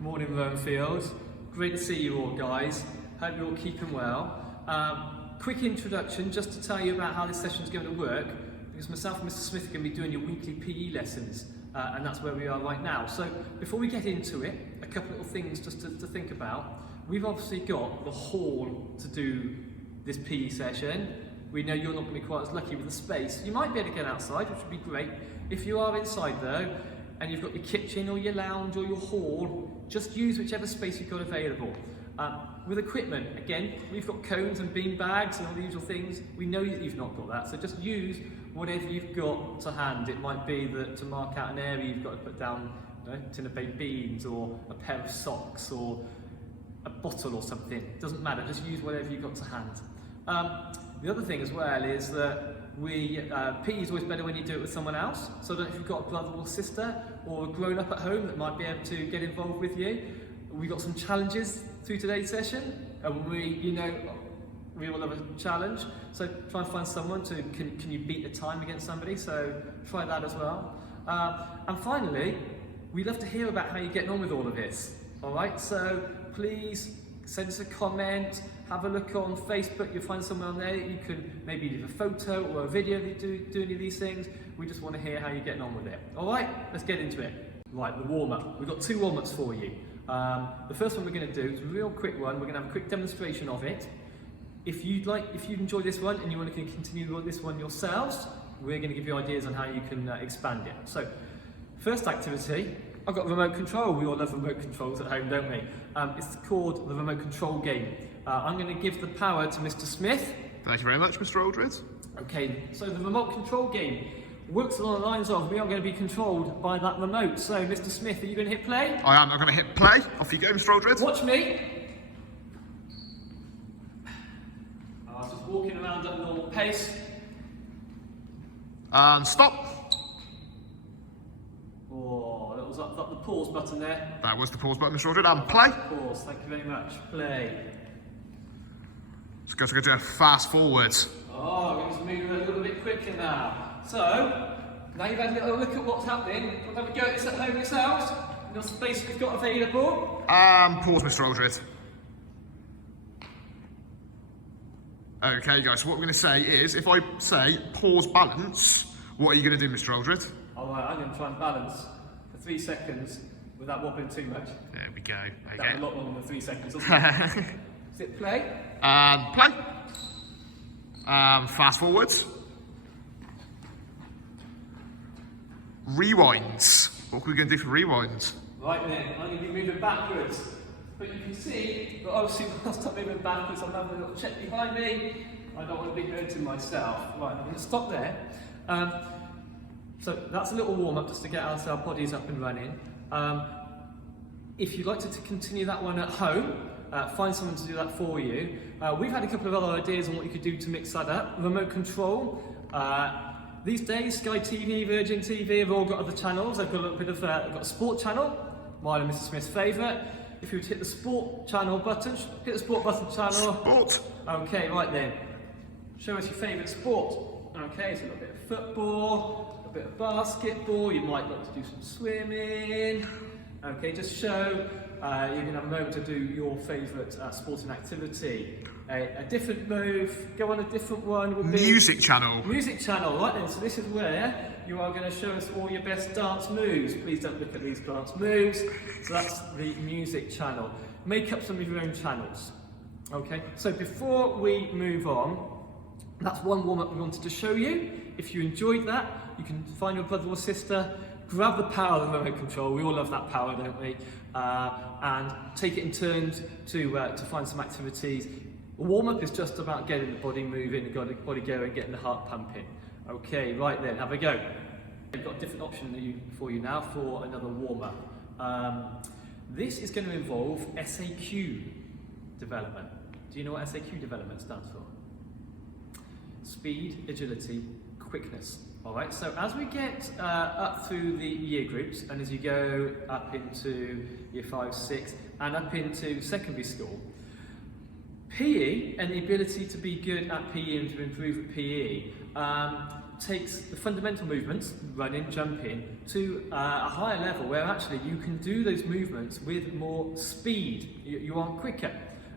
Morning, Romefields. Great to see you all, guys. Hope you're all keeping well. Quick introduction, just to tell you about how this session is going to work, because myself and Mr. Smith are going to be doing your weekly PE lessons, and that's where we are right now. So before we get into it, a couple of little things just to think about. We've obviously got the hall to do this PE session. We know you're not going to be quite as lucky with the space. You might be able to get outside, which would be great. If you are inside though, and you've got your kitchen or your lounge or your hall, just use whichever space you've got available. With equipment, again, we've got cones and bean bags and all the usual things. We know that you've not got that, so just use whatever you've got to hand. It might be that to mark out an area you've got to put down a tin of baked beans or a pair of socks or a bottle or something. It doesn't matter, just use whatever you've got to hand. The other thing as well is that PE is always better when you do it with someone else. So I don't know if you've got a brother or sister or a grown up at home that might be able to get involved with you. We've got some challenges through today's session, and we all have a challenge. So try and find someone to, can you beat the time against somebody? So try that as well. And finally, we'd love to hear about how you're getting on with all of this. All right, so please send us a comment, have a look on Facebook, you'll find someone on there, you can maybe leave a photo or a video that you do any of these things. We just want to hear how you're getting on with it. All right, let's get into it. Right, the warm-up. We've got two warm-ups for you. The first one we're going to do is a real quick one. We're going to have a quick demonstration of it. If you'd enjoy this one and you want to continue this one yourselves, we're going to give you ideas on how you can expand it. So, first activity, I've got a remote control. We all love remote controls at home, don't we? It's called the remote control game. I'm going to give the power to Mr. Smith. Thank you very much, Mr. Aldred. Okay, so the remote control game works along the lines of we are going to be controlled by that remote. So, Mr. Smith, are you going to hit play? I am. I'm going to hit play. Off you go, Mr. Aldred. Watch me. I was just walking around at a normal pace. And stop. Oh, that was that the pause button there. That was the pause button, Mr. Aldred. And play. Pause, thank you very much. Play. Let's go to fast forwards. Oh, we're going to move a little bit quicker now. So, now you've had a little look at what's happening. We'll have a go at this at home yourselves. Your space we've got available. And pause, Mr. Aldred. Okay, guys, so what we're going to say is, if I say pause balance, what are you going to do, Mr. Aldred? Alright, I'm going to try and balance for 3 seconds without wobbling too much. There we go. That's a lot longer than 3 seconds, doesn't it? Is it play? And play. Fast forwards. Rewinds. What are we going to do for rewinds? Right then, I'm going to be moving backwards. But you can see that obviously whilst I'm moving backwards, I'm having a little check behind me. I don't want to be hurting myself. Right, I'm going to stop there. So that's a little warm-up just to get our bodies up and running. If you'd like to continue that one at home, find someone to do that for you. We've had a couple of other ideas on what you could do to mix that up. Remote control. These days, Sky TV, Virgin TV have all got other channels. They've got a little bit of they've got a sport channel, mine and Mr. Smith's favourite. If you would hit the sport channel button, hit the sport button channel. Sport. Okay, right then. Show us your favourite sport. Okay, so a little bit of football, a bit of basketball. You might like to do some swimming. Okay, just show. You can have a moment to do your favourite sporting activity. A different move, go on a different one would be... Music channel. Music channel, right then. So this is where you are going to show us all your best dance moves. Please don't look at these dance moves. So that's the music channel. Make up some of your own channels. Okay, so before we move on, that's one warm-up we wanted to show you. If you enjoyed that, you can find your brother or sister, grab the power of the remote control. We all love that power, don't we? And take it in turns to find some activities. A warm-up is just about getting the body moving, getting the body going, getting the heart pumping. Okay, right then, have a go. We've got a different option for you now for another warm-up. This is going to involve SAQ development. Do you know what SAQ development stands for? Speed, agility, quickness. All right, so as we get up through the year groups and as you go up into year 5, 6 and up into secondary school, PE and the ability to be good at PE and to improve at PE takes the fundamental movements, running, jumping, to a higher level where actually you can do those movements with more speed. You are quicker.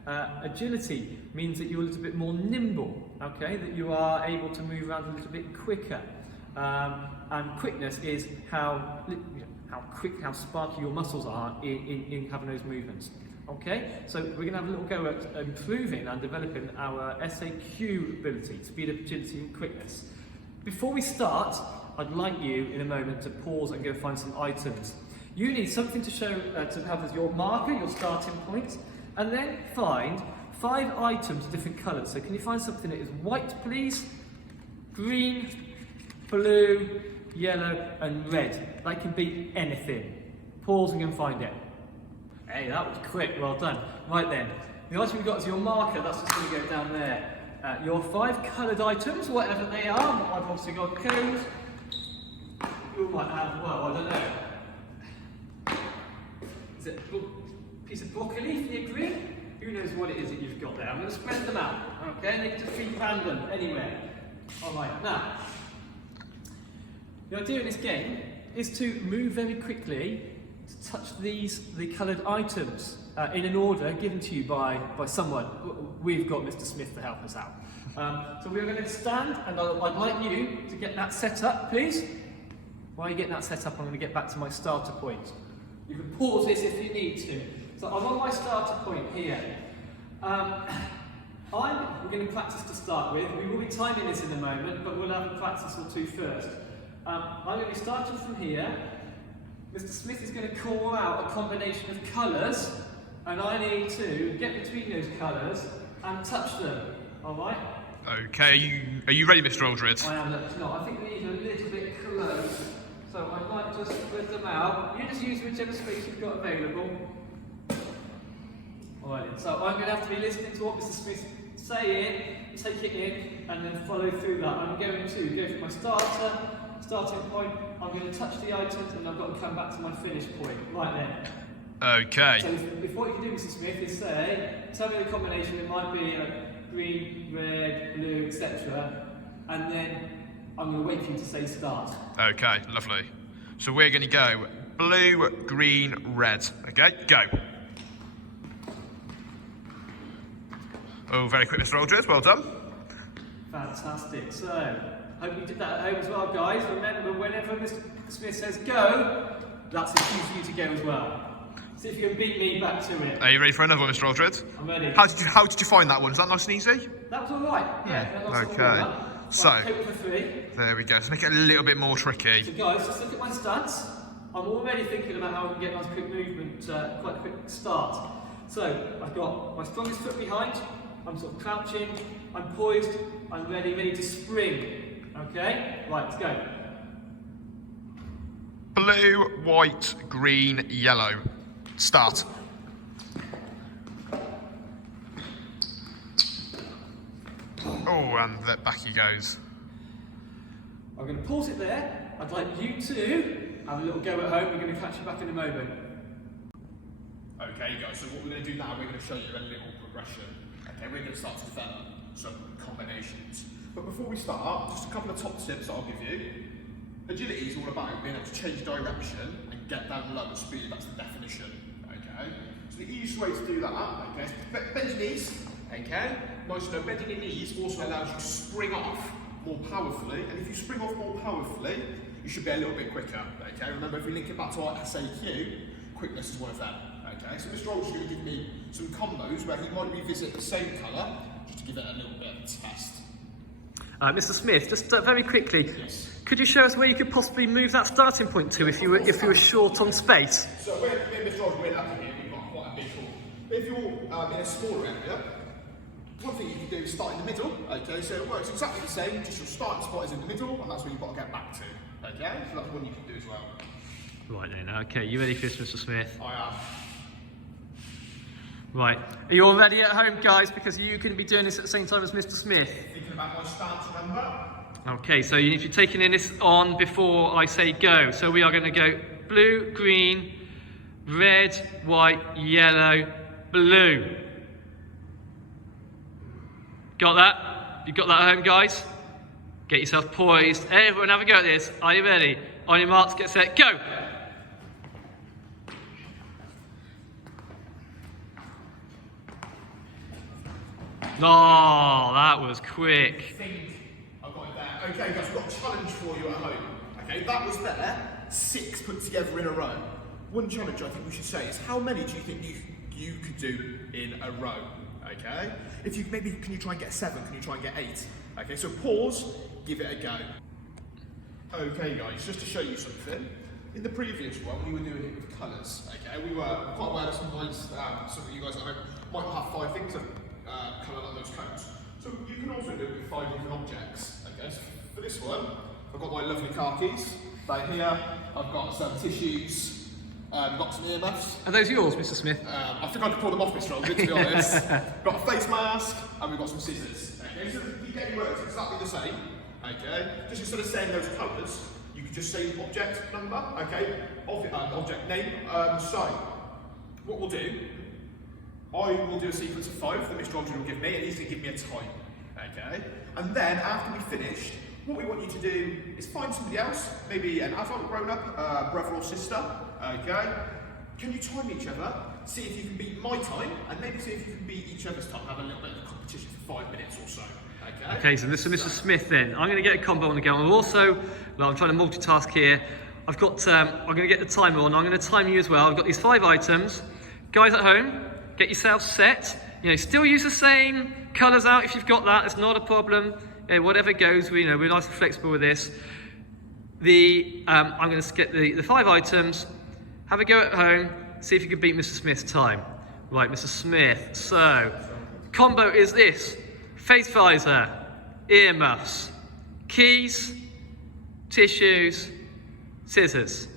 Agility means that you're a little bit more nimble, okay? That you are able to move around a little bit quicker. And quickness is how quick, how sparky your muscles are in having those movements. Okay, so we're going to have a little go at improving and developing our SAQ ability, speed, agility and quickness. Before we start, I'd like you in a moment to pause and go find some items. You need something to show, to have as your marker, your starting point, and then find 5 items of different colours. So can you find something that is white, please? Green, blue, yellow and red. That can be anything. Pause and go and find it. Hey, that was quick, well done. Right then, the item you've got is your marker, that's just going to go down there. Your 5 coloured items, whatever they are, I've obviously got cones. You might have, well, I don't know. Is it a piece of broccoli for your green? Who knows what it is that you've got there? I'm going to spread them out, okay? They can just be random anywhere. Alright, now, the idea in this game is to move very quickly to touch the coloured items in an order given to you by someone. We've got Mr. Smith to help us out. So we're going to stand, and I'd like you to get that set up, please. While you're getting that set up, I'm going to get back to my starter point. You can pause this if you need to. So I'm on my starter point here. We're going to practice to start with. We will be timing this in a moment, but we'll have a practice or two first. I'm going to be starting from here. Mr. Smith is going to call out a combination of colours, and I need to get between those colours and touch them. Alright? Okay, are you ready, Mr. Aldred? I am. No, I think these are a little bit close, so I might just spread them out. You just use whichever space you've got available. Alright, so I'm going to have to be listening to what Mr. Smith's saying, take it in, and then follow through that. I'm going to go for my starting point, I'm going to touch the items and I've got to come back to my finish point. Right then. Okay. So if what you can do, Mr. Smith, is say, tell me the combination, it might be green, red, blue, etc. And then I'm going to wait for you to say start. Okay, lovely. So we're going to go blue, green, red. Okay, go. Oh, very quick, Mr. Aldred, well done. Fantastic. So, hope you did that at home as well, guys. Remember, whenever Mr. Smith says go, that's a cue for you to go as well. See if you can beat me back to it. Are you ready for another one, Mr. Aldred? I'm ready. How did you find that one? Was that nice and easy? That was alright. Yeah. Okay. So, right, for 3. there we go. Let's make it a little bit more tricky. So guys, just look at my stats. I'm already thinking about how I can get a nice quick movement, quite a quick start. So, I've got my strongest foot behind. I'm sort of crouching. I'm poised. I'm ready to spring. Okay? Right, let's go. Blue, white, green, yellow. Start. Oh, and back he goes. I'm going to pause it there. I'd like you to have a little go at home. We're going to catch you back in a moment. Okay, guys, so what we're going to do now, we're going to show you a little progression. Okay, we're going to start to develop some combinations. But before we start, just a couple of top tips that I'll give you. Agility is all about being able to change direction and get down low at speed. That's the definition. Okay, so the easiest way to do that, okay, is bend your knees. Okay, nice to know, bending your knees also allows you to spring off more powerfully, and if you spring off more powerfully, you should be a little bit quicker. Okay, remember if we link it back to our SAQ, quickness is one of them. Okay, so Mr. Rolls is going to give me some combos where he might revisit the same colour just to give it a little bit of a test. Mr. Smith, just very quickly, Yes. Could you show us where you could possibly move that starting point to if you were short on space? So me and Mr. Rolls, we're lucky here, we've got quite a big hall. But if you're in a smaller area, one thing you can do is start in the middle. Okay, so it works exactly the same, just your starting spot is in the middle, and that's where you've got to get back to. Okay, so that's one you can do as well. Right then, okay, you ready for this, Mr. Smith? I am. Right, are you all ready at home, guys? Because you can be doing this at the same time as Mr. Smith. Thinking about my stance, remember? Okay, so if you're taking in this on before I say go, so we are going to go blue, green, red, white, yellow, blue. Got that? You got that at home, guys? Get yourself poised. Everyone have a go at this. Are you ready? On your marks, get set, go! Oh, that was quick. I've got it there. Okay, guys, we've got a challenge for you at home. Okay, that was there, 6 put together in a row. One challenge I think we should say is how many do you think you could do in a row? Okay, if you maybe can you try and get 7? Can you try and get 8? Okay, so pause, give it a go. Okay, guys, just to show you something. In the previous one, we were doing it with colours. Okay, we were quite aware that sometimes some of you guys at home might not have 5 things to colour like those codes. So you can also do it with 5 different objects. Okay, so for this one, I've got my lovely car keys. Right here, I've got some tissues. Got some earmuffs. Are those yours, Mr. Smith? I think I could pull them off, Mr. Aldridge, to be honest. Got a face mask, and we've got some scissors. Okay, so you get your words exactly the same. Okay, just instead of saying those colours, you could just say object number. Okay, object name. So what we'll do, I will do a sequence of 5 that Mr. Aldridge will give me, and he's going to give me a time. Okay, and then after we've finished, what we want you to do is find somebody else, maybe an adult grown-up, brother or sister, okay? Can you time each other, see if you can beat my time, and maybe see if you can beat each other's time, have a little bit of a competition for 5 minutes or so, okay? Okay, so this is Mr. Smith then. I'm going to get a combo on the go. I'm also, well, I'm trying to multitask here. I've got, I'm going to get the timer on. I'm going to time you as well. I've got these 5 items. Guys at home, get yourselves set. You know, still use the same colours out if you've got that. It's not a problem. Whatever goes, we're nice and flexible with this. I'm going to get the 5 items, have a go at home, see if you can beat Mr. Smith's time. Right, Mr. Smith, so, combo is this: face visor, earmuffs, keys, tissues, scissors.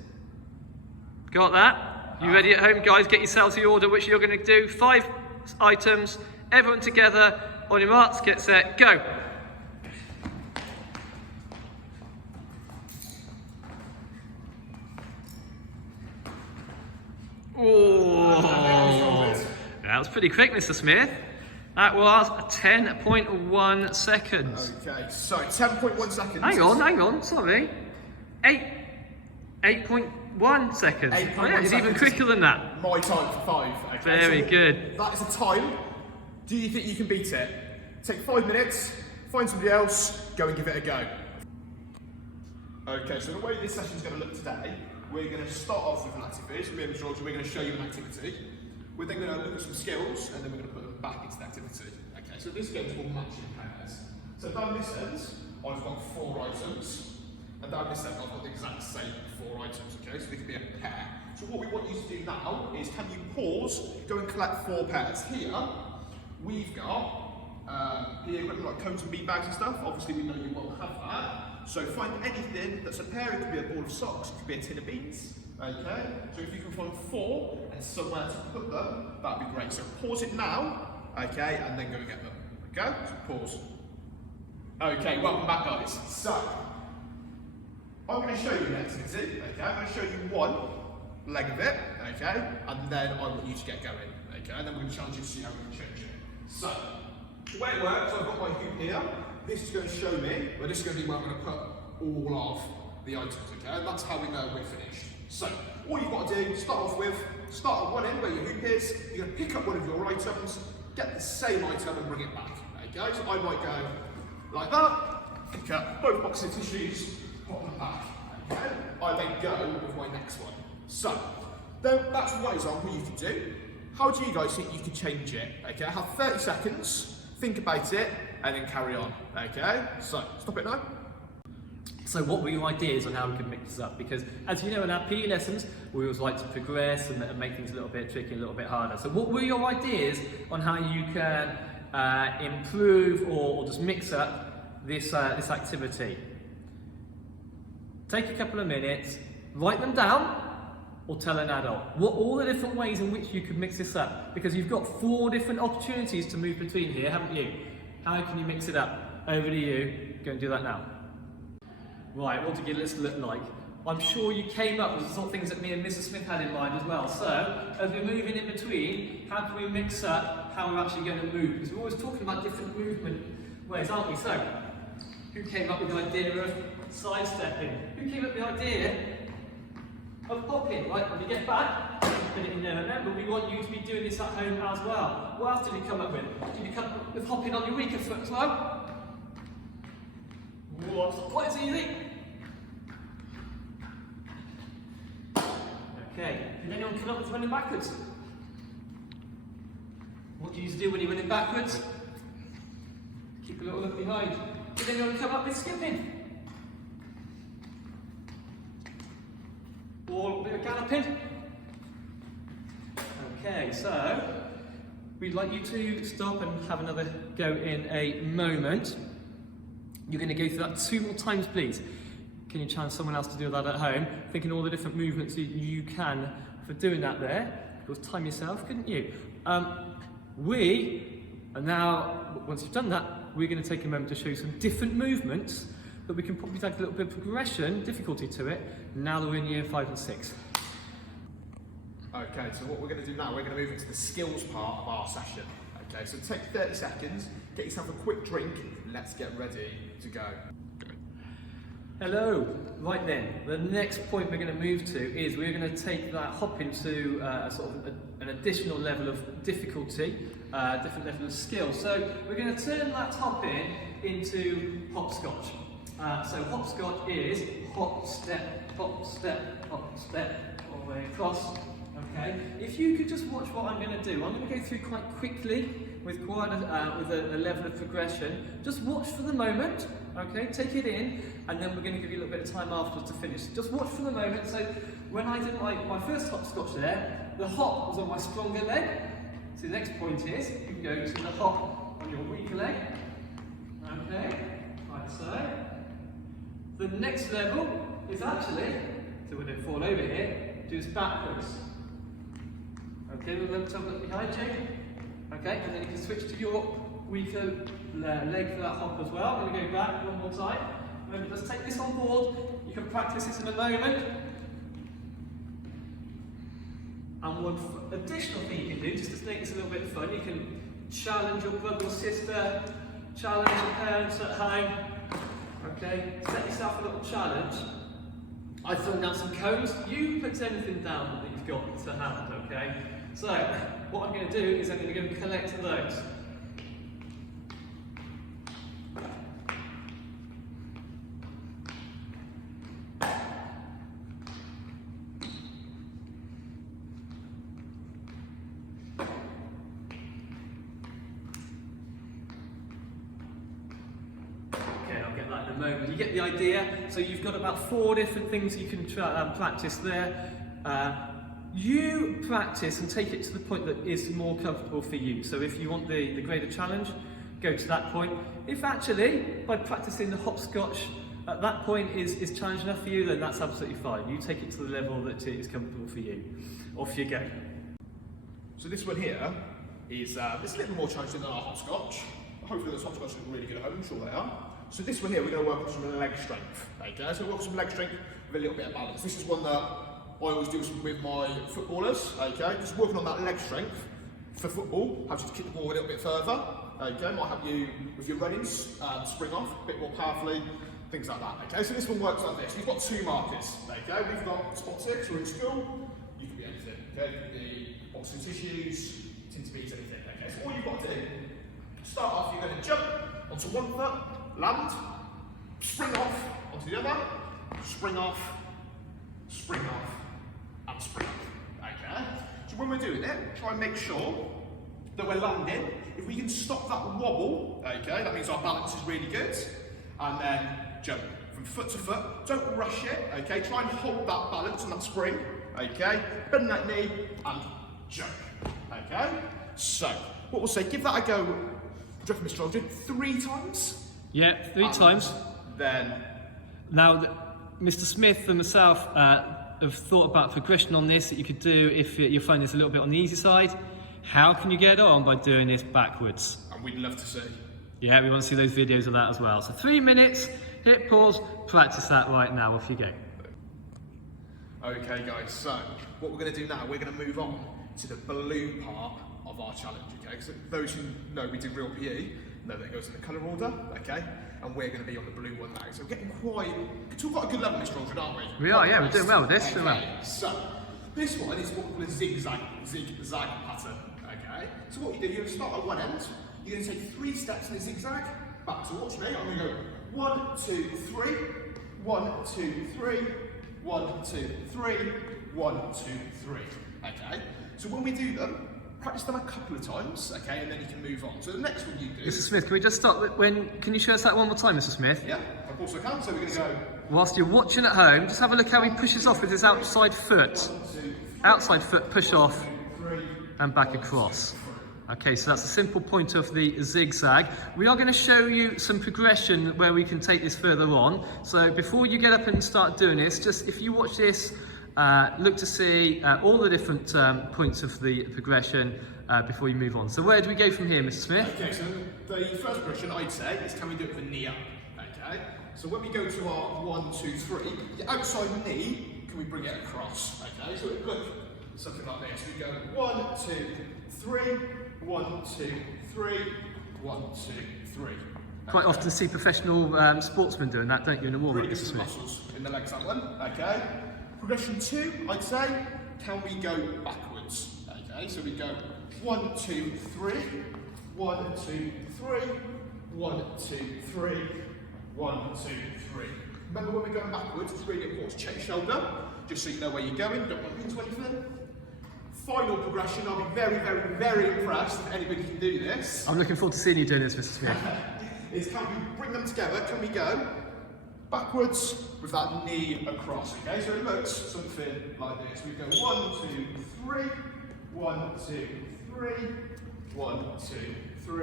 Got that? You ready at home, guys? Get yourselves the order which you're going to do. 5 items, everyone together, on your marks, get set, go! Oh, that was pretty quick, Mr. Smith. That was 10.1 seconds. Okay, so 10.1 seconds. Hang on, sorry. 8.1 seconds. 8.1 Oh, yeah, it's even quicker than that. My time for 5. Okay, Very so good. That is a time. Do you think you can beat it? Take 5 minutes, find somebody else, go and give it a go. Okay, so the way this session is going to look today, we're going to start off with an activity. So me and George, we're going to show you an activity. We're then going to look at some skills, and then we're going to put them back into the activity. Okay, so this game is called matching pairs. So down this end, I've got 4 items, and down this end, I've got the exact same 4 items. Okay, so they can be a pair. So what we want you to do now is, can you pause, go and collect 4 pairs. Here, we've got like cones and bean bags and stuff. Obviously, we know you won't have that. So find anything that's a pair. It could be a ball of socks, it could be a tin of beans. Okay, so if you can find 4 and somewhere to put them, that'd be great. So pause it now, okay, and then go and get them. Okay, so pause. Okay, welcome back, guys. So I'm going to show you an activity. Okay, I'm going to show you one leg of it. Okay, and then I want you to get going. Okay, and then we're going to challenge you to see how we can change it. So the way it works, I've got my hoop here. This is going to show me, well, this is going to be where I'm going to put all of the items, okay? And that's how we know we're finished. So, all you've got to do, start at one end where your hoop is, you're going to pick up one of your items, get the same item and bring it back, okay? So I might go like that, pick up both boxes of tissues, put them back, okay? I then go with my next one. So, that's one example you can do. How do you guys think you can change it? Okay, have 30 seconds, think about it, and then carry on, okay? So, stop it now. So what were your ideas on how we could mix this up? Because as you know, in our PE lessons, we always like to progress and make things a little bit tricky, a little bit harder. So what were your ideas on how you can improve or just mix up this activity? Take a couple of minutes, write them down, or tell an adult. What all the different ways in which you could mix this up? Because you've got 4 different opportunities to move between here, haven't you? How can you mix it up? Over to you. Go and do that now. Right, what did your list look like? I'm sure you came up with the sort of things that me and Mrs. Smith had in mind as well. So, as we're moving in between, how can we mix up how we're actually going to move? Because we're always talking about different movement ways, aren't we? So, Who came up with the idea of sidestepping? Who came up with the idea of hopping? Right, when you get back, put it in there. Remember, we want you to be doing this at home as well. What else did you come up with? Did you come up with hopping on your weaker foot as well? Whoa, it's not quite as easy. Okay, did anyone come up with running backwards? What do you do when you're running backwards? Keep a little look behind. Did anyone come up with skipping? Or a bit of galloping? Okay, so we'd like you to stop and have another go in a moment. You're going to go through that 2 more times, please. Can you challenge someone else to do that at home? Thinking all the different movements that you can for doing that there. Of course, time yourself, couldn't you? We are now, once you've done that, we're going to take a moment to show you some different movements that we can probably take a little bit of progression, difficulty to it, now that we're in year 5 and 6. Okay, so what we're going to do now, we're going to move into the skills part of our session. Okay, so take 30 seconds, get yourself a quick drink, and let's get ready to go. Hello. Right then, the next point we're going to move to is we're going to take that hopping to a sort of an additional level of difficulty, different level of skill. So we're going to turn that hopping into hopscotch. So hopscotch is hop, step, hop, step, hop, step, all the way across. Okay. If you could just watch what I'm going to do, I'm going to go through quite quickly with quite a level of progression. Just watch for the moment. Okay, take it in, and then we're going to give you a little bit of time afterwards to finish. Just watch for the moment. So when I did my first hopscotch there, the hop was on my stronger leg. So the next point is you can go to the hop on your weaker leg. Okay, like so. The next level is actually, so we don't fall over here, do this backwards. Okay, we'll then tuck it behind you. Okay, and then you can switch to your weaker leg for that hop as well. I'm going to go back one more time. Remember, just take this on board. You can practice this in a moment. And one additional thing you can do, just to make this a little bit fun, you can challenge your brother or sister, challenge your parents at home. Okay, set yourself a little challenge. I've thrown down some cones. You put anything down that you've got to hand, okay? So, what I'm going to do is I'm going to go and collect those. Moment. You get the idea. So you've got about 4 different things you can practice there. You practice and take it to the point that is more comfortable for you. So if you want the greater challenge, go to that point. If actually, by practicing the hopscotch at that point is challenge enough for you, then that's absolutely fine. You take it to the level that is comfortable for you. Off you go. So this one here is it's a little more challenging than our hopscotch. Hopefully those hopscotch are really good at home, I'm sure they are. So this one here, we're going to work on some leg strength. Okay, so work on some leg strength with a little bit of balance. This is one that I always do with my footballers. Okay, just working on that leg strength for football. Helps you to kick the ball a little bit further. Okay, might help you with your runnings, spring off a bit more powerfully, things like that. Okay, so this one works like this. We've got 2 markers. Okay, we've got spot 6. We're in school. You can be anything. Okay, you can be boxing tissues, tin to beat, anything. Okay, so all you've got to do, start off. You're going to jump onto one foot. Land, spring off onto the other, spring off, and spring off. Okay? So when we're doing it, try and make sure that we're landing. If we can stop that wobble, okay, that means our balance is really good. And then jump from foot to foot. Don't rush it, okay? Try and hold that balance on that spring, okay? Bend that knee and jump, okay? So, what we'll say, give that a go, do you reckon, Mr. Aldrin, 3 times? Yeah, 3 times. Then, now, Mr. Smith and myself have thought about progression on this that you could do if you find this a little bit on the easy side. How can you get on by doing this backwards? And we'd love to see. Yeah, we want to see those videos of that as well. So 3 minutes, hit pause, practice that right now, off you go. Okay guys, so what we're going to do now, we're going to move on to the balloon part of our challenge, okay? So those who know we did real PE, No, that goes in the colour order, okay? And we're going to be on the blue one now. So we're getting quite a good level, Mr. Aldred, aren't we? We are, yeah, we're doing well with this. Doing well. So, this one is what we call a zigzag pattern, okay? So what you do, you're going to start at one end, you're going to take 3 steps in a zigzag, back. So watch me, I'm going to go 1, 2, 3, 1, 2, 3, 1, 2, 3, 1, 2, 3, okay? So when we do them, practice them a couple of times, okay, and then you can move on. So the next one you do... Mr. Smith, can we just stop can you show us that one more time, Mr. Smith? Yeah, of course I can. So we're going to go... Whilst you're watching at home, just have a look how he pushes off with his outside foot. Outside foot, push off, and back across. Okay, so that's a simple point of the zigzag. We are going to show you some progression where we can take this further on. So before you get up and start doing this, just if you watch this, look to see all the different points of the progression before you move on. So where do we go from here, Mr. Smith? Okay, so the first progression I'd say is, can we do it with a knee up? Okay, so when we go to our 1, 2, 3, the outside knee, can we bring it across? Okay, so we've got something like this. We go 1, 2, 3, 1, 2, 3, 1, 2, 3. Quite often see professional sportsmen doing that, don't you, in a warm-up, Really Mr. good Smith? muscles in the legs, that one. Okay. Progression 2, I'd say, can we go backwards? Okay, so we go 1, 2, 3, 1, 2, 3, 1, 2, 3, 1, 2, 3. Remember when we're going backwards, it's really important to check your shoulder, just so you know where you're going, don't want into anything. Final progression, I'll be very, very, very impressed if anybody can do this. I'm looking forward to seeing you doing this, Mr. Smith. Is can we bring them together? Can we go backwards with that knee across? Okay, so it looks something like this. We go 1, 2, 3, 1, 2, 3, 1, 2, 3,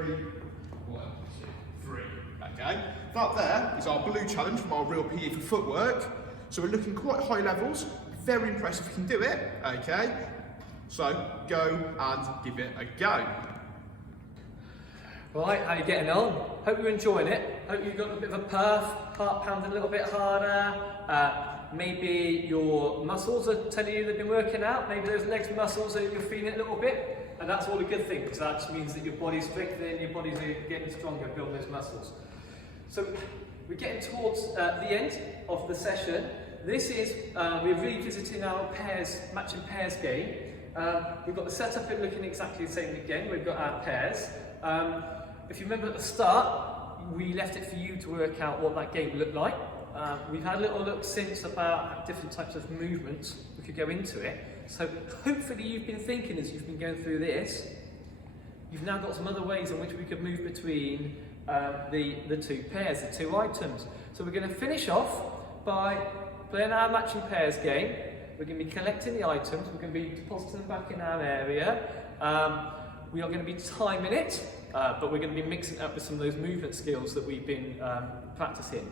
1, 2, 3. Okay, that there is our blue challenge from our Real PE for footwork. So we're looking quite high levels. Very impressed if you can do it. Okay, so go and give it a go. Right, how are you getting on? Hope you're enjoying it. Hope you've got a bit of a perf, heart pounding a little bit harder. Maybe your muscles are telling you they've been working out. Maybe those legs muscles are you're feeling it a little bit. And that's all a good thing, because that just means that your body's strengthening, your body's getting stronger, building those muscles. So we're getting towards the end of the session. This is, we're revisiting our matching pairs game. We've got the setup looking exactly the same again. We've got our pairs. If you remember at the start, we left it for you to work out what that game looked like. We've had a little look since about different types of movements we could go into it. So hopefully you've been thinking as you've been going through this, you've now got some other ways in which we could move between the two pairs, the two items. So we're going to finish off by playing our matching pairs game. We're going to be collecting the items, we're going to be depositing them back in our area. We are going to be timing it, but we're going to be mixing it up with some of those movement skills that we've been practicing.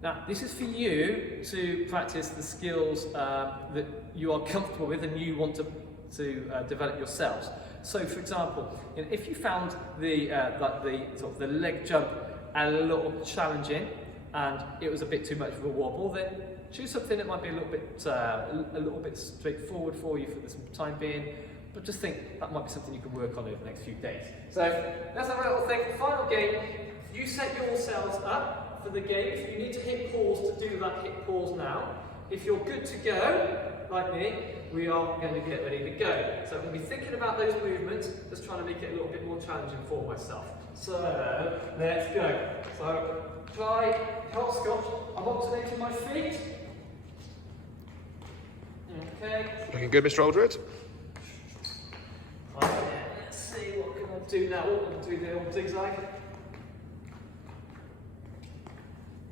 Now, this is for you to practice the skills that you are comfortable with and you want to develop yourselves. So, for example, if you found the sort of the leg jump a little challenging and it was a bit too much of a wobble, then choose something that might be a little bit straightforward for you for the time being. But just think that might be something you can work on over the next few days. So let's have a little think. Final game. You set yourselves up for the game. If you need to hit pause to do that, hit pause now. If you're good to go, like me, we are going to get ready to go. So I'm going to be thinking about those movements, just trying to make it a little bit more challenging for myself. So let's go. So try hopscotch. I'm alternating my feet. Okay. Looking good, Mr. Aldred. Let's see what can I do now. I'm going to do the old zigzag.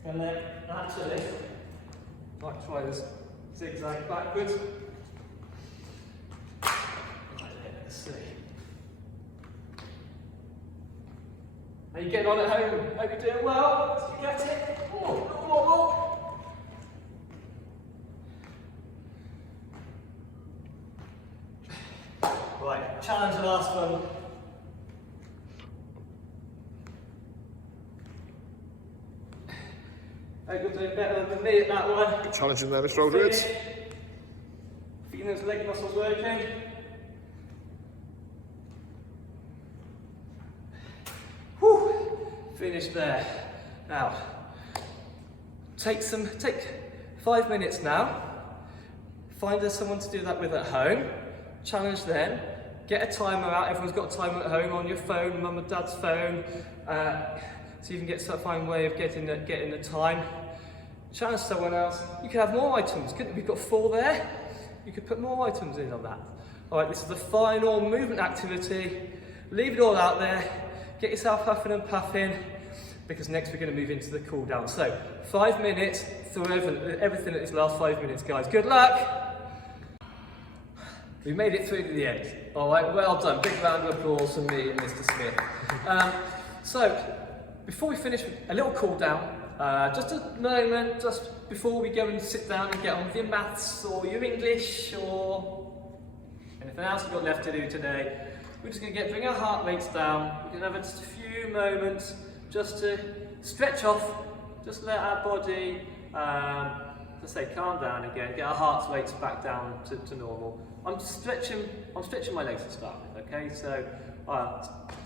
And then actually, might try this zigzag backwards. Let's see. How are you getting on at home? Hope you're doing well. Did you get it? Oh. Right, challenge the last one. Hope you're doing better than me at that one. Good challenging there, Mr. Aldred. Feeling those leg muscles working. Whew. Finish there. Now, take 5 minutes now. Find someone to do that with at home. Challenge them. Get a timer out. Everyone's got a timer at home on your phone, mum and dad's phone, so you can find a way of getting the time. Challenge someone else. You can have more items. We've got 4 there. You could put more items in on that. All right, this is the final movement activity. Leave it all out there. Get yourself huffing and puffing, because next we're going to move into the cool down. So 5 minutes, throw everything at this last 5 minutes, guys. Good luck. We made it through to the end. All right, well done. Big round of applause from me and Mr. Smith. So before we finish, a little cool down. Just a moment, just before we go and sit down and get on with your maths or your English or anything else you've got left to do today. We're just going to bring our heart rates down. We're going to have just a few moments just to stretch off, just let our body, let's say, calm down again, get our heart rates back down to normal. I'm stretching my legs to start with, okay? So,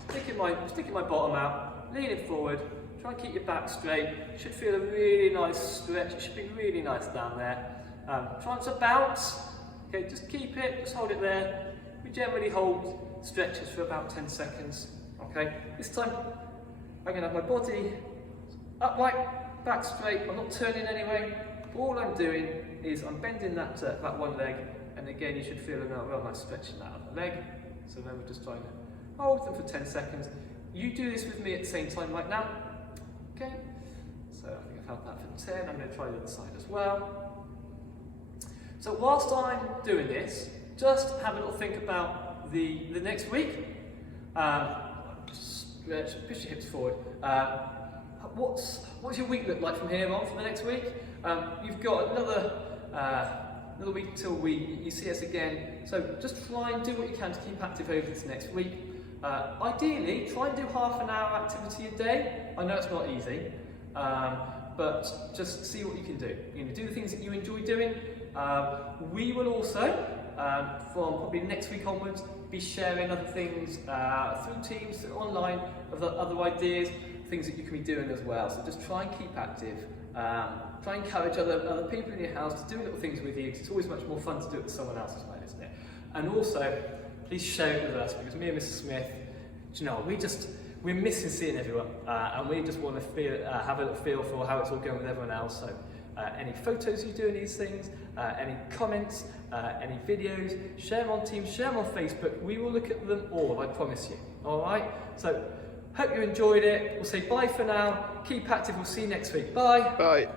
sticking my bottom out, leaning forward, try and keep your back straight. You should feel a really nice stretch. It should be really nice down there. Trying to bounce, okay? Just keep it, just hold it there. We generally hold stretches for about 10 seconds, okay? This time, I'm gonna have my body upright, back straight. I'm not turning anyway. All I'm doing is I'm bending that one leg, and again, you should feel a real nice stretch in that other leg. So then we're just trying to hold them for 10 seconds. You do this with me at the same time right now, okay? So I think I've held that for 10. I'm gonna try the other side as well. So whilst I'm doing this, just have a little think about the next week. Just stretch, push your hips forward. What's your week look like from here on for the next week? You've got another week till you see us again. So just try and do what you can to keep active over this next week. Ideally, try and do half an hour activity a day. I know it's not easy, but just see what you can do. You know, do the things that you enjoy doing. We will also, from probably next week onwards, be sharing other things through Teams, through online, other ideas, things that you can be doing as well. So just try and keep active. Try and encourage other people in your house to do little things with you, because it's always much more fun to do it with someone else as well, isn't it? And also, please share it with us, because me and Mrs. Smith, do you know, we're missing seeing everyone, and we just want to have a little feel for how it's all going with everyone else. So any photos you do in these things, any comments, any videos, share them on Teams, share them on Facebook. We will look at them all, I promise you. All right? So hope you enjoyed it. We'll say bye for now. Keep active. We'll see you next week. Bye. Bye.